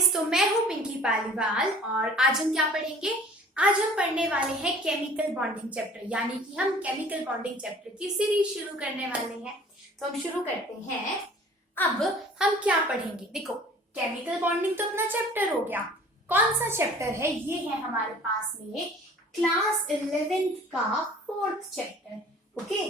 Guys, तो मैं हूँ पिंकी पालीवाल और आज हम क्या पढ़ेंगे। आज हम पढ़ने वाले हैं केमिकल बॉन्डिंग चैप्टर, यानी कि हम केमिकल बॉन्डिंग चैप्टर की सीरीज शुरू करने वाले हैं। तो हम शुरू करते हैं। अब हम क्या पढ़ेंगे, देखो केमिकल बॉन्डिंग तो अपना चैप्टर हो गया। कौन सा चैप्टर है, ये है हमारे पास में क्लास 11th का 4th chapter. Okay,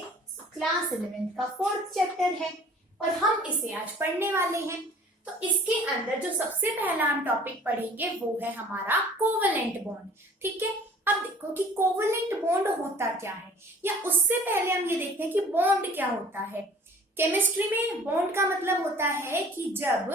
class 11th का 4th चैप्टर है और हम इसे आज पढ़ने वाले हैं। तो इसके अंदर जो सबसे पहला हम टॉपिक पढ़ेंगे वो है हमारा कोवलेंट बॉन्ड। ठीक है, अब देखो कि कोवलेंट बॉन्ड होता क्या है, या उससे पहले हम ये देखते हैं कि बॉन्ड क्या होता है। केमिस्ट्री में बॉन्ड का मतलब होता है कि जब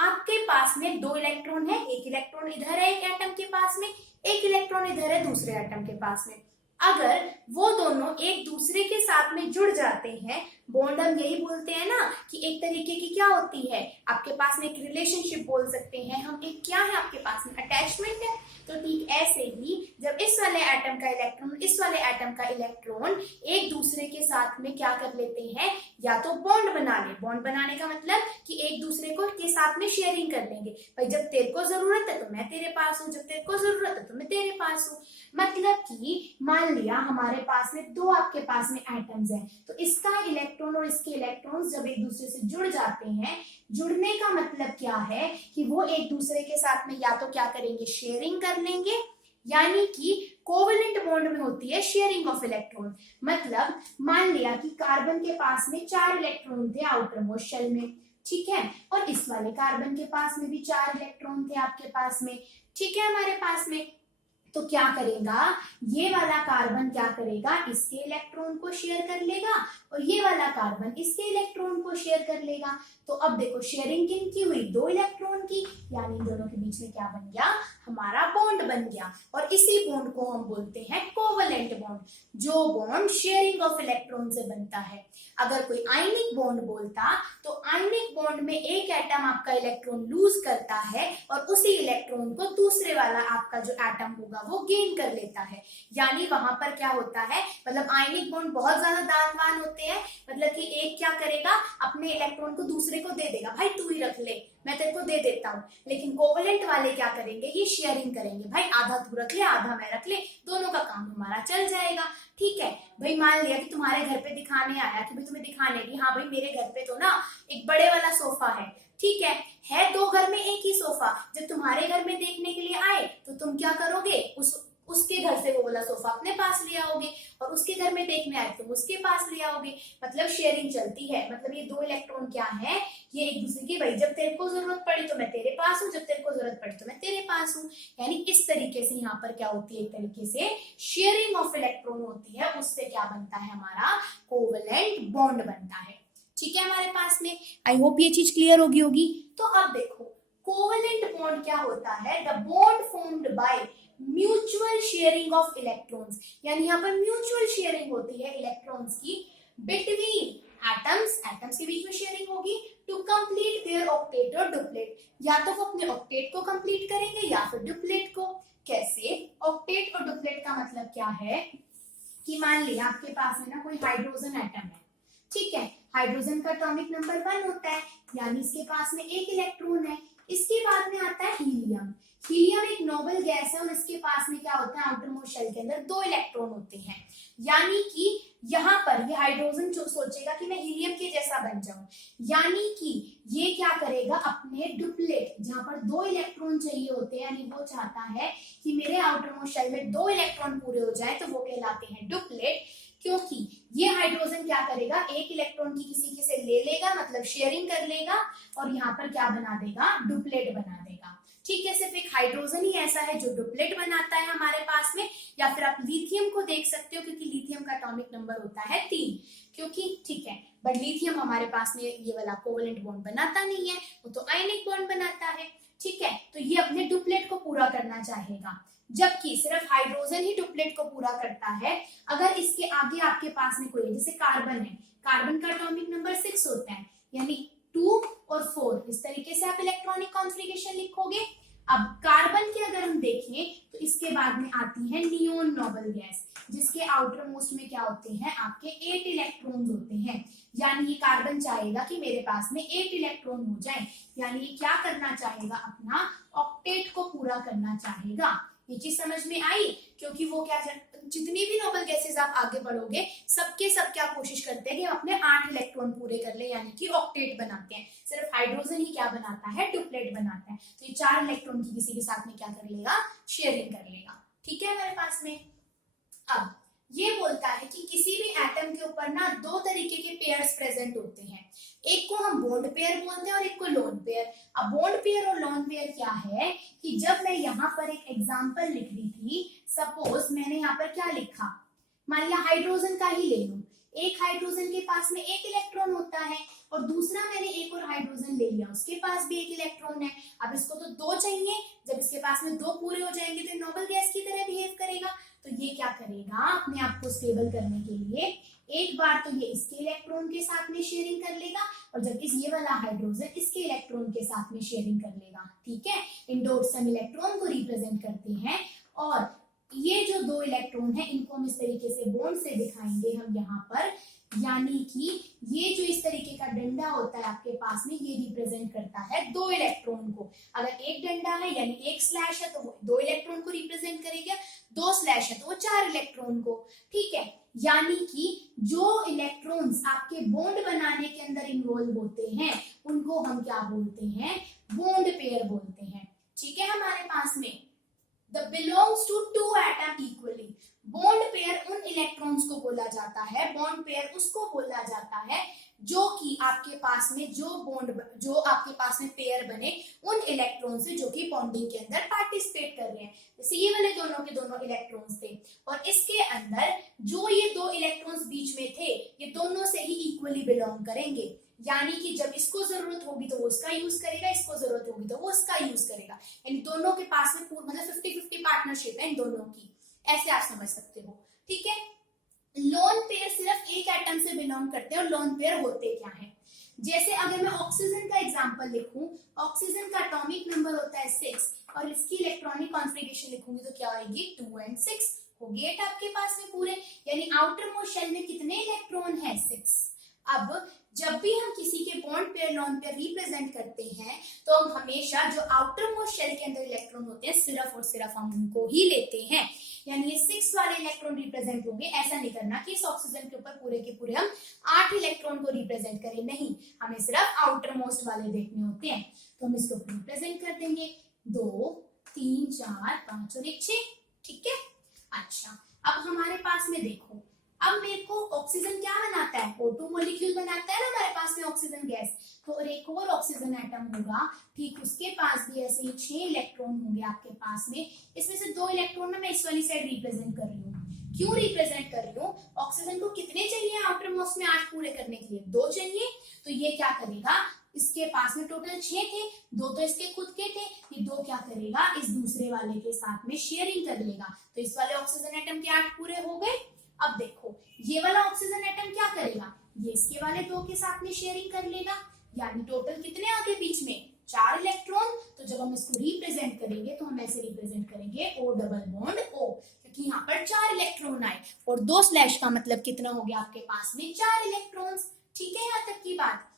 आपके पास में दो इलेक्ट्रॉन है, एक इलेक्ट्रॉन इधर है एक एटम के पास में, एक इलेक्ट्रॉन इधर है दूसरे एटम के पास में, अगर वो दोनों एक दूसरे के साथ में जुड़ जाते हैं, बॉन्ड हम यही बोलते हैं ना कि एक तरीके की क्या होती है, आपके पास में एक रिलेशनशिप बोल सकते हैं हम, एक क्या है आपके पास में अटैचमेंट है। तो ठीक ऐसे ही जब इस वाले एटम का इलेक्ट्रॉन इस वाले एटम का इलेक्ट्रॉन एक दूसरे के साथ में क्या कर लेते हैं, या तो बॉन्ड बना ले। बॉन्ड बनाने का मतलब कि एक दूसरे को के साथ में शेयरिंग कर लेंगे। भाई जब तेरे को जरूरत है तो मैं तेरे पास हूँ, जब तेरे को जरूरत है तो मैं तेरे पास हूँ। मतलब कि मान लिया हमारे पास में दो आपके पास में एटम्स हैं, तो इसका इलेक्ट्रॉन और इसके इलेक्ट्रॉन्स जब एक दूसरे से जुड़ जाते हैं, जुड़ने का मतलब क्या है कि वो एक दूसरे के साथ में या तो क्या करेंगे, शेयरिंग कर लेंगे, यानी कि कोवलेंट बॉन्ड में होती है शेयरिंग ऑफ इलेक्ट्रॉन। मतलब मान लिया कि कार्बन के पास में 4 इलेक्ट्रॉन थे आउटर मोस्ट शेल में, ठीक है, और इस वाले कार्बन के पास में भी 4 इलेक्ट्रॉन थे आपके पास में, ठीक है, हमारे पास में। तो क्या करेगा, ये वाला कार्बन क्या करेगा, इसके इलेक्ट्रॉन को शेयर कर लेगा और ये वाला कार्बन इसके इलेक्ट्रॉन को शेयर कर लेगा। तो अब देखो शेयरिंग किन की हुई, दो इलेक्ट्रॉन की, यानी इन दोनों के बीच में क्या बन गया, हमारा बॉन्ड बन गया। और इसी बॉन्ड को हम बोलते हैं कोवलेंट बॉन्ड, जो बॉन्ड शेयरिंग ऑफ इलेक्ट्रॉन से बनता है। अगर कोई आयनिक बॉन्ड बोलता तो आयनिक बॉन्ड में एक एटम आपका इलेक्ट्रॉन लूज करता है और उसी इलेक्ट्रॉन को दूसरे वाला आपका जो एटम होगा वो गेन कर लेता है। यानी वहां पर क्या होता है, मतलब आयनिक बॉन्ड बहुत ज्यादा दानवान होते हैं, मतलब कि एक क्या करेगा, अपने इलेक्ट्रॉन को दूसरे को दे देगा, भाई तू ही रख ले, मैं तेरे को दे देता हूँ। लेकिन कोवलेंट वाले क्या करेंगे, ये शेयरिंग करेंगे, भाई आधा तू रख ले आधा मैं रख ले, दोनों का काम हमारा चल जाएगा। ठीक है भाई, मान लिया कि तुम्हारे घर पे दिखाने आया कि भाई तुम्हें दिखाने की, हाँ भाई मेरे घर पे तो ना एक बड़े वाला सोफा है, ठीक है दो घर में एक ही सोफा। जब तुम्हारे घर में देखने के लिए आए तो तुम क्या करोगे, उसके घर से वो वाला सोफा अपने पास ले आओगे, और उसके घर में देखने आए तो उसके पास ले आओगे। मतलब शेयरिंग चलती है। मतलब ये दो इलेक्ट्रॉन क्या है, ये एक दूसरे की, भाई जब तेरे को जरूरत पड़ी तो मैं तेरे पास हूँ, जब तेरे को जरूरत पड़ी तो मैं तेरे पास हूँ। यानी इस तरीके से यहाँ पर क्या होती है, एक तरीके से शेयरिंग ऑफ इलेक्ट्रॉन होती है, उससे क्या बनता है, हमारा कोवलेंट बॉन्ड बनता है। ठीक है हमारे पास में, आई होप ये चीज क्लियर होगी। तो अब देखो कोवलेंट बॉन्ड क्या होता है, the bond formed by mutual sharing of electrons, यानी यहाँ पर म्यूचुअल शेयरिंग होती है इलेक्ट्रॉन्स की बिटवीन एटम्स, एटम्स के बीच में शेयरिंग होगी टू कंप्लीट देयर ऑक्टेट और डुप्लेट, या तो वो अपने ऑक्टेट को कंप्लीट करेंगे या फिर डुप्लेट को। कैसे, ऑक्टेट और डुप्लेट का मतलब क्या है कि मान लिया आपके पास में ना कोई हाइड्रोजन एटम है, ठीक है, हाइड्रोजन का एटॉमिक नंबर 1 होता है, यानी इसके पास में एक इलेक्ट्रॉन है। इसके बाद में आता है हीलियम। हीलियम एक नोबल गैस है और इसके पास में क्या होता है, आउटर मोस्ट शेल के अंदर 2 इलेक्ट्रॉन होते हैं। यानी कि यहाँ पर ये हाइड्रोजन जो सोचेगा कि मैं हीलियम के जैसा बन जाऊं, यानी कि ये क्या करेगा, अपने डुप्लेट जहां पर 2 इलेक्ट्रॉन चाहिए होते हैं, यानी वो चाहता है कि मेरे आउटर मोस्ट शेल में 2 इलेक्ट्रॉन पूरे हो जाए, तो वो कहलाते हैं डुप्लेट। क्योंकि ये हाइड्रोजन क्या करेगा, एक इलेक्ट्रॉन की किसी के से ले लेगा, मतलब शेयरिंग कर लेगा, और यहाँ पर क्या बना देगा, डुप्लेट बना देगा। ठीक है, सिर्फ एक हाइड्रोजन ही ऐसा है जो डुप्लेट बनाता है हमारे पास में। या फिर आप लिथियम को देख सकते हो, क्योंकि लिथियम का एटॉमिक नंबर होता है 3, क्योंकि ठीक है, बट लिथियम हमारे पास में ये वाला कोवलेंट बॉन्ड बनाता नहीं है, वो तो आयनिक बॉन्ड बनाता है। ठीक है, तो ये अपने डुप्लेट को पूरा करना चाहेगा, जबकि सिर्फ हाइड्रोजन ही डुप्लेट को पूरा करता है। अगर इसके आगे आपके पास में कोई, जैसे कार्बन है, कार्बन का एटॉमिक नंबर 6 होता है, यानी 2 और 4, इस तरीके से आप इलेक्ट्रॉनिक कॉन्फ़िगरेशन लिखोगे। अब कार्बन की अगर हम देखें तो इसके बाद में आती है नियोन नोबल गैस, जिसके आउटर मोस्ट में क्या होते हैं, आपके 8 इलेक्ट्रॉन्स होते हैं। यानी ये कार्बन चाहेगा कि मेरे पास में 8 इलेक्ट्रॉन हो जाए, यानी ये क्या करना चाहेगा, अपना ऑक्टेट को पूरा करना चाहेगा। ये चीज समझ में आई? क्योंकि वो क्या, जितनी भी नोबल गैसेस आप आगे बढ़ोगे सबके सब क्या कोशिश करते हैं कि अपने 8 इलेक्ट्रॉन पूरे कर ले, यानी कि ऑक्टेट बनाते हैं। सिर्फ हाइड्रोजन ही क्या बनाता है, डुप्लेट बनाता है। तो ये 4 इलेक्ट्रॉन की किसी के साथ में क्या कर लेगा, शेयरिंग कर लेगा। ठीक है हमारे पास में। अब ये बोलता है कि किसी भी एटम के ऊपर ना 2 तरीके के पेयर्स प्रेजेंट होते हैं, एक को हम बॉन्ड पेयर बोलते हैं और एक को लोन पेयर। अब बॉन्ड पेयर और लोन पेयर क्या है कि जब मैं यहाँ पर एक एग्जांपल लिख रही थी, सपोज मैंने यहाँ पर क्या लिखा, मान लिया हाइड्रोजन का ही ले लूं, एक हाइड्रोजन के पास में 1 इलेक्ट्रॉन होता है और दूसरा मैंने एक और हाइड्रोजन ले लिया, उसके पास भी 1 इलेक्ट्रॉन है। अब इसको तो 2 चाहिए, जब इसके पास में 2 पूरे हो जाएंगे तो नोबल गैस की तरह बिहेव करेगा। तो ये क्या करेगा, अपने आप को स्टेबल करने के लिए एक बार तो ये इसके इलेक्ट्रॉन के साथ में शेयरिंग कर लेगा और जब ये वाला हाइड्रोजन इसके इलेक्ट्रॉन के साथ में शेयरिंग कर लेगा। ठीक है, इन डॉट्स हम इलेक्ट्रॉन को रिप्रेजेंट करते हैं और ये जो 2 इलेक्ट्रॉन है इनको हम इस तरीके से बॉन्ड से दिखाएंगे हम यहाँ पर, यानी कि ये जो इस तरीके का डंडा होता है आपके पास में, ये रिप्रेजेंट करता है 2 इलेक्ट्रॉन को। अगर एक डंडा है यानी एक स्लैश है तो वो 2 इलेक्ट्रॉन को रिप्रेजेंट करेगा, 2 स्लैश है तो वो 4 इलेक्ट्रॉन को। ठीक है, यानी कि जो इलेक्ट्रॉन्स आपके बॉन्ड बनाने के अंदर इन्वॉल्व होते हैं उनको हम क्या बोलते हैं, बॉन्ड पेयर बोलते हैं। ठीक है, हमारे पास में The belongs to 2 atom equally। Bond pair उन इलेक्ट्रॉन्स को बोला जाता है, बॉन्ड पेयर उसको बोला जाता है जो कि आपके पास में जो आपके पास में पेयर बने उन इलेक्ट्रॉन से जो कि बॉन्डिंग के अंदर पार्टिसिपेट कर रहे हैं। जैसे ये वाले दोनों के दोनों इलेक्ट्रॉन्स थे और इसके अंदर जो ये 2 इलेक्ट्रॉन्स बीच में थे ये दोनों से ही इक्वली बिलोंग करेंगे, यानी कि जब इसको जरूरत होगी तो वो उसका यूज करेगा, इसको जरूरत होगी तो वो उसका यूज करेगा। इन दोनों के पास में मतलब 50-50 पार्टनरशिप है इन दोनों की, ऐसे आप समझ सकते हो। ठीक है, लोन पेयर सिर्फ एक एटम से बिलोंग करते हैं और लोन पेयर होते क्या है, जैसे अगर मैं ऑक्सीजन का एग्जांपल लिखूं, ऑक्सीजन का एटॉमिक नंबर होता है 6 और इसकी इलेक्ट्रॉनिक कॉन्फ़िगरेशन लिखूंगी तो क्या आएगी 2 और 6 हो गए आपके पास में पूरे, यानी आउटर मोस्ट शेल में कितने इलेक्ट्रॉन है 6। अब जब भी हम किसी के bond pair lone pair represent करते हैं तो हम हमेशा जो आउटर मोस्ट शेल के अंदर इलेक्ट्रॉन होते हैं सिर्फ और सिर्फ हम उनको ही लेते हैं, यानी ये 6 वाले इलेक्ट्रॉन रिप्रेजेंट होंगे। ऐसा नहीं करना कि इस ऑक्सीजन के ऊपर पूरे के पूरे हम 8 इलेक्ट्रॉन को रिप्रेजेंट करें, नहीं, हमें सिर्फ आउटर मोस्ट वाले देखने होते हैं। तो हम इसको रिप्रेजेंट कर देंगे 2 3 4 5 और 1 6। ठीक है, अच्छा अब हमारे पास में देखो, अब मेरे को ऑक्सीजन क्या बनाता है, O2 मॉलिक्यूल बनाता है ना हमारे पास में ऑक्सीजन गैस, तो और एक और ऑक्सीजन एटम होगा, ठीक उसके पास भी ऐसे ही 6 इलेक्ट्रॉन होंगे आपके पास में। इसमें से 2 इलेक्ट्रॉन ना मैं इस वाली साइड रिप्रेजेंट कर रही हूँ। क्यों रिप्रेजेंट कर रही हूँ, ऑक्सीजन को कितने चाहिए आउटर मोस्ट में 8 पूरे करने के लिए, 2 चाहिए, तो ये क्या करेगा, इसके पास में टोटल 6 थे, 2 तो इसके खुद के थे, ये 2 क्या करेगा इस दूसरे वाले के साथ में शेयरिंग कर लेगा, तो इस वाले ऑक्सीजन एटम के 8 पूरे हो गए। अब देखो ये वाला ऑक्सीजन एटम क्या करेगा, ये इसके वाले 2 के साथ में शेयरिंग कर लेगा, यानी टोटल कितने आगे बीच में 4 इलेक्ट्रॉन। तो जब हम इसको रिप्रेजेंट करेंगे तो हम ऐसे रिप्रेजेंट करेंगे O डबल बॉन्ड O, क्योंकि यहाँ पर 4 इलेक्ट्रॉन आए और 2 स्लैश का मतलब कितना हो गया आपके पास में 4 इलेक्ट्रॉन्स। ठीक है, यहाँ तक की बात।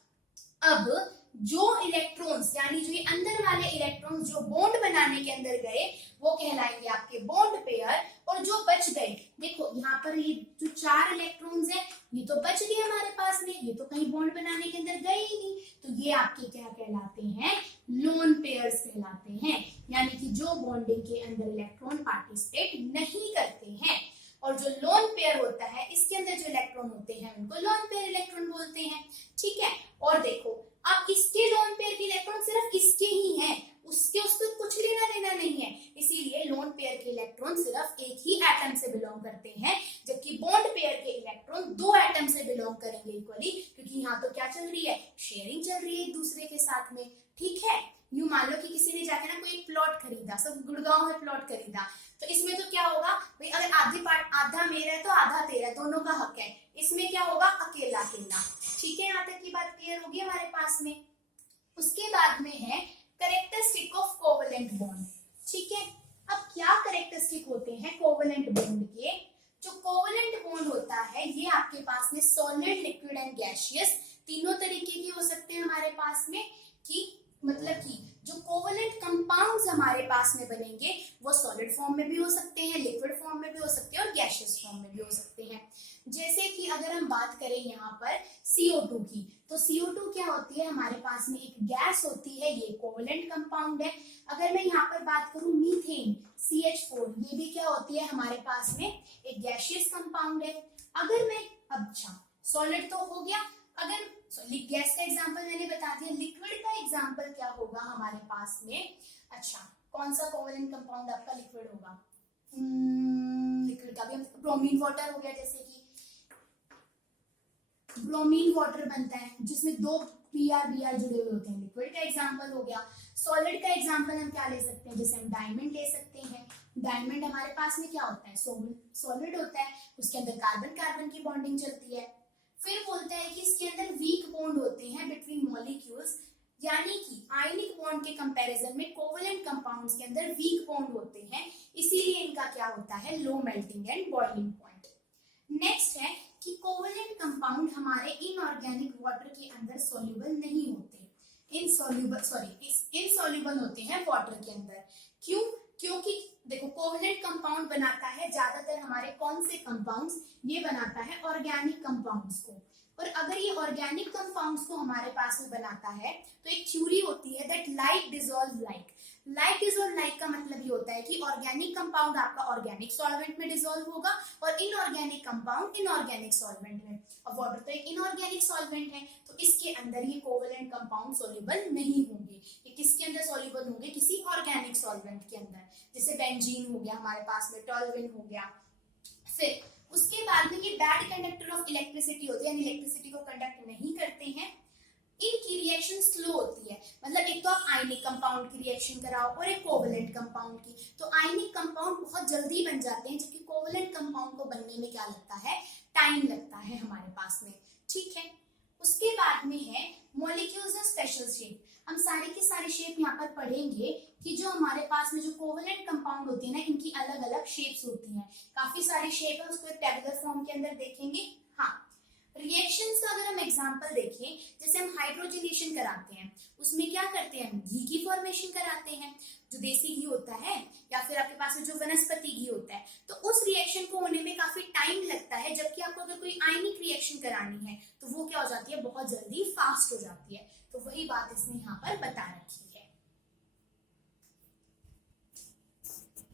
अब जो इलेक्ट्रॉन्स यानी जो ये अंदर वाले इलेक्ट्रॉन्स जो बॉन्ड बनाने के अंदर गए वो कहलाएंगे आपके बॉन्ड पेयर, और जो बच गए देखो यहाँ पर ये जो 4 इलेक्ट्रॉन्स हैं ये तो बच गए हमारे पास में, ये तो कहीं बॉन्ड बनाने के अंदर गए ही नहीं, तो ये आपके क्या कहलाते हैं, लोन पेयर्स कहलाते हैं, यानी कि जो बॉन्डिंग के अंदर इलेक्ट्रॉन पार्टिसिपेट नहीं करते हैं। और जो लोन पेयर होता है इसके अंदर जो इलेक्ट्रॉन होते हैं उनको लोन पेयर इलेक्ट्रॉन बोलते हैं। ठीक है, और देखो अब इसके लोन पेयर के इलेक्ट्रॉन सिर्फ इसके ही हैं, उसको कुछ लेना देना नहीं है, इसीलिए लोन पेयर के इलेक्ट्रॉन सिर्फ एक ही एटम से बिलोंग करते हैं, जबकि बॉन्ड पेयर के इलेक्ट्रॉन 2 एटम से बिलोंग करेंगे इक्वली, क्योंकि यहाँ तो क्या चल रही है, शेयरिंग चल रही है एक दूसरे के साथ में। ठीक है, यूं मान लो कि किसी ने जाके ना कोई एक प्लॉट खरीदा, सब गुड़गांव में प्लॉट खरीदा, तो इसमें तो क्या होगा भाई, अगर आधा मेरा है तो आधा तेरा, दोनों का हक है, इसमें क्या होगा अकेला अकेला। ठीक है, यहाँ तक की बात क्लियर होगी हमारे पास में। उसके बाद में है कैरेक्टरिस्टिक ऑफ कोवेलेंट बॉन्ड। ठीक है, अब क्या कैरेक्टरिस्टिक होते हैं कोवेलेंट बॉन्ड के, जो कोवलेंट बॉन्ड होता है ये आपके पास में सॉलिड, लिक्विड एंड गैसियस तीनों तरीके के हो सकते हैं हमारे पास में, कि मतलब कि जो कोवलेंट कंपाउंड्स हमारे पास में बनेंगे वो सॉलिड फॉर्म में भी हो सकते हैं, लिक्विड फॉर्म में भी हो सकते हैं और गैसियस फॉर्म में भी हो सकते हैं। जैसे कि अगर हम बात करें यहाँ पर CO2 की, तो CO2 क्या होती है, हमारे पास में एक गैस होती है, ये कोवलेंट कंपाउंड है। अगर मैं यहाँ पर बात करूं मीथेन CH4, ये भी क्या होती है, हमारे पास में एक गैसियस कंपाउंड है। अगर मैं अच्छा सॉलिड तो हो गया, अगर गैस का एग्जांपल मैंने बता दिया, लिक्विड का एग्जांपल क्या होगा हमारे पास में, अच्छा कौन सा कोवलेंट कंपाउंड आपका लिक्विड होगा, लिक्विड का भी ब्रोमीन वाटर हो गया, जैसे कि ब्रोमीन वाटर बनता है जिसमें 2 Br जुड़े हुए होते हैं, लिक्विड का एग्जांपल हो गया। सॉलिड का एग्जांपल हम क्या ले सकते हैं, जैसे हम डायमंड ले सकते हैं। डायमंड हमारे पास में क्या होता है, सॉलिड होता है, उसके अंदर कार्बन कार्बन की बॉन्डिंग चलती है। फिर बोलता है कि इसके अंदर वीक बॉन्ड होते हैं बिटवीन मॉलिक्यूल्स, यानी कि आयनिक बॉन्ड के कंपैरिजन में कोवलेंट कंपाउंड्स के अंदर वीक बॉन्ड होते हैं, इसीलिए इनका क्या होता है, low melting and boiling point. Next है कि कोवलेंट कंपाउंड हमारे इनऑर्गेनिक वाटर के अंदर सॉल्युबल नहीं होते, इनसॉल्युबल होते हैं वाटर के अंदर। क्यों, क्योंकि देखो कोवलेंट कंपाउंड बनाता है ज्यादातर हमारे कौन से कंपाउंड्स, ये बनाता है ऑर्गेनिक कंपाउंड्स को। और अगर ये ऑर्गेनिक कंपाउंड्स को हमारे पास में बनाता है तो एक थ्योरी होती है that like dissolve like. Like dissolve like का मतलब ये होता है कि ऑर्गेनिक कंपाउंड आपका ऑर्गेनिक सॉल्वेंट में डिसॉल्व होगा और इनऑर्गेनिक कंपाउंड इनऑर्गेनिक सॉल्वेंट में। अब वाटर तो एक इनऑर्गेनिक सॉल्वेंट है, तो इसके अंदर ये कोवलेंट कंपाउंड सॉल्युबल नहीं होंगे। ये किसके अंदर सॉल्युबल होंगे, किसी ऑर्गेनिक सॉल्वेंट के अंदर, जैसे बेंजीन हो गया हमारे पास में, टॉल्यूइन हो गया। फिर उसके बाद में ये बैड कंडक्टर ऑफ इलेक्ट्रिसिटी होते हैं, इलेक्ट्रिसिटी को कंडक्ट नहीं करते हैं। इनकी रिएक्शन स्लो होती है, मतलब एक तो आप आयनिक कंपाउंड की रिएक्शन कराओ और एक कोवलेंट कंपाउंड की, तो आयनिक कंपाउंड बहुत जल्दी बन जाते हैं, जबकि कोवलेंट कंपाउंड को बनने में क्या लगता है, टाइम लगता है हमारे पास में। ठीक है, उसके बाद में है मॉलिक्यूल्स ऑफ स्पेशल शेप। हम सारे के सारे शेप यहाँ पर पढ़ेंगे कि जो हमारे पास में जो कोवलेंट कंपाउंड होते हैं ना, इनकी अलग अलग शेप्स होती हैं, काफी सारी शेप है, उसको एक टेबुलर फॉर्म के अंदर देखेंगे। हाँ, रिएक्शंस का अगर हम एग्जांपल देखें, जैसे हम हाइड्रोजनेशन कराते हैं, उसमें क्या करते हैं, हम घी की फॉर्मेशन कराते हैं, जो देसी घी होता है या फिर आपके पास में जो वनस्पति घी होता है, तो उस रिएक्शन को होने में काफी टाइम लगता है, जबकि आपको अगर कोई आयनिक रिएक्शन करानी है तो वो क्या हो जाती है, बहुत जल्दी फास्ट हो जाती है। तो वही बात इसने यहाँ पर बता रखी है।